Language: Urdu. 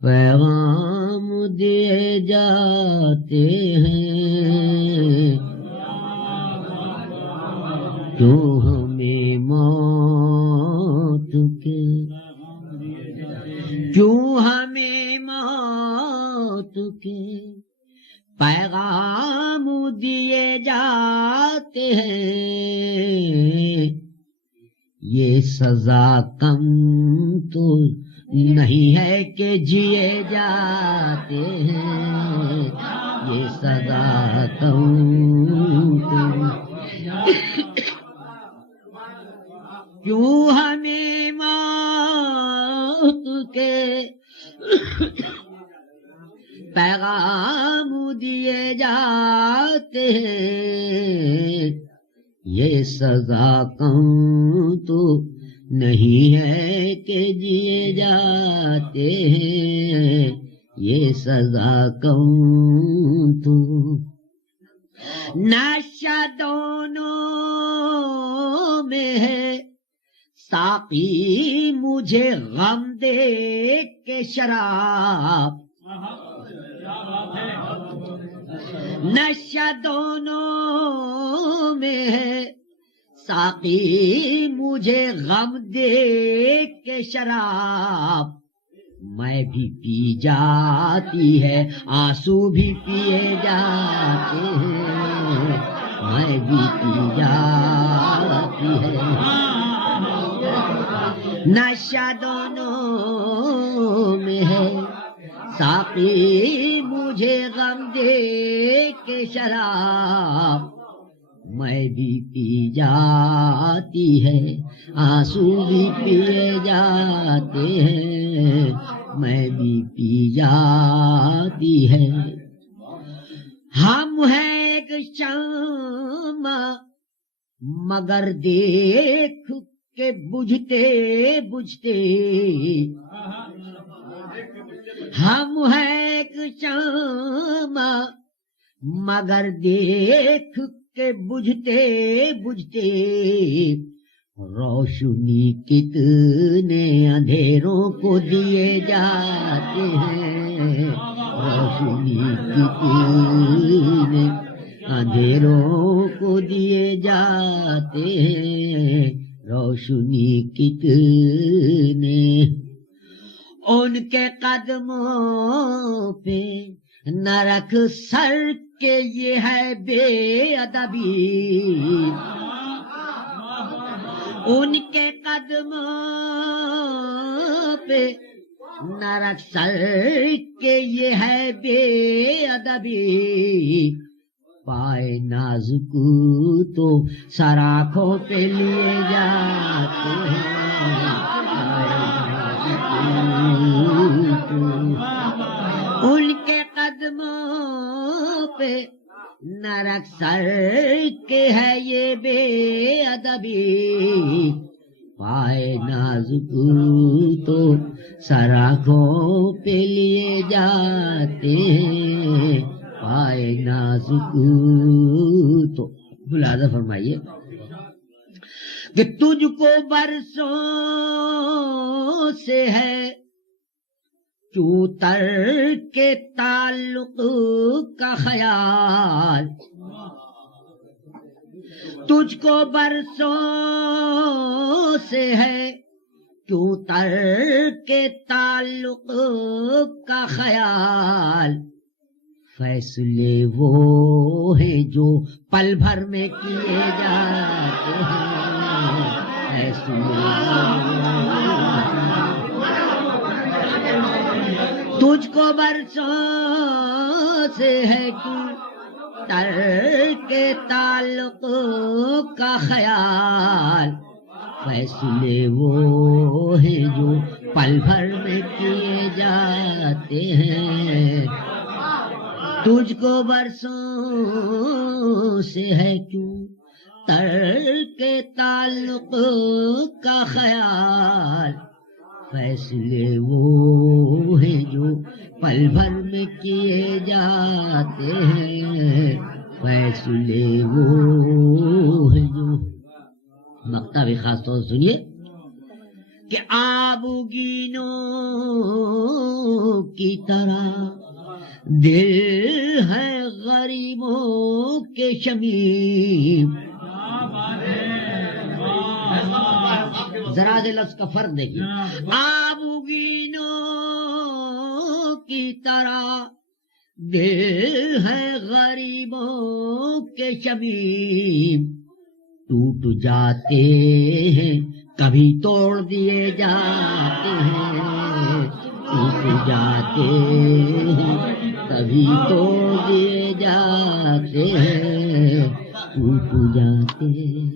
پیغام دیے جاتے ہیں، کیوں ہمیں موت کے، کیوں ہمیں موت کے پیغام دیے جاتے ہیں، یہ سزا کم تو نہیں ہے کہ جیے جاتے ہیں، یہ سزا کم تو کیوں ہمیں موت کے پیغام دیے جاتے ہیں، یہ سزا کم تو نہیں ہے کہ جیے جاتے ہیں، یہ سزا کم تو نشہ دونوں میں ہے، ساقی مجھے غم دے کے شراب، نشہ دونوں میں ہے، ساقی مجھے غم دے کے شراب، میں بھی پی جاتی ہے آنسو بھی پیے جاتے ہیں، میں بھی پی جاتی ہے، نشہ دونوں میں ہے، ساقی مجھے غم دے کے شراب، میں بھی پی جاتی ہے آنسو بھی پیے جاتے ہیں، میں بھی پی جاتی ہے، ہم ہیں ایک شمع مگر دیکھ کے بجھتے بجھتے، ہم ہیں ایک شمع مگر دیکھ کے بجھتے بجھتے، روشنی کتنے اندھیروں کو دیے جاتے ہیں، روشنی کتنے اندھیروں کو دیے جاتے ہیں، روشنی کتنے، ان کے قدموں پہ نہ رکھ سر کہ یہ ہے بے ادبی، ان کے قدموں پہ نہ رکھ سر کہ یہ ہے بے ادبی، پائے نازک تو سراخوں پہ لیے جاتے ہیں، ان کے قدموں پہ نہ رکھ سر کے ہے یہ بے ادبی، پائے نازک تو سراخوں پہ لیے جاتے ہیں، پائے نازک تو ملاحظہ فرمائیے کہ تجھ کو برسوں سے ہے کیوں تر کے تعلق کا خیال، تجھ کو برسوں سے ہے کیوں تر کے تعلق کا خیال، فیصلے وہ ہیں جو پل بھر میں کیے جاتے ہیں، فیصلے تجھ کو برسوں سے ہے کیوں تر کے تعلق کا خیال، فیصلے وہ ہیں جو پل بھر میں کیے جاتے ہیں، تجھ کو برسوں سے ہے کیوں تر کے تعلق کا خیال، فیصلے وہ ہیں جو پل بھر میں کیے جاتے ہیں، فیصلے وہ ہیں جو، مقطع بھی خاص طور سے سنیے کہ آبگینوں کی طرح دل ہے غریبوں کے شمیم. ذرا سے لفظ کا فرق دیکھیے. آبگینوں کی طرح دل ہے غریبوں کے شمیم. ٹوٹ جاتے ہیں کبھی توڑ دیے جاتے ہیں. ٹوٹ جاتے ہیں کبھی توڑ دیے جاتے ہیں. ٹوٹ جاتے